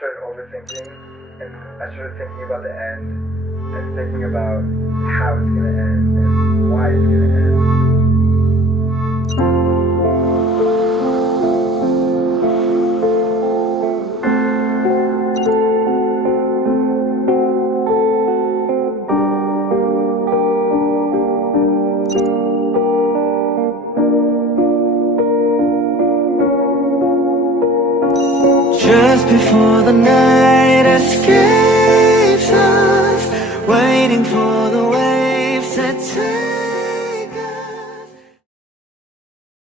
started overthinking, and I started thinking about the end, and thinking about how it's gonna end and why it's gonna end. Just before the night escapes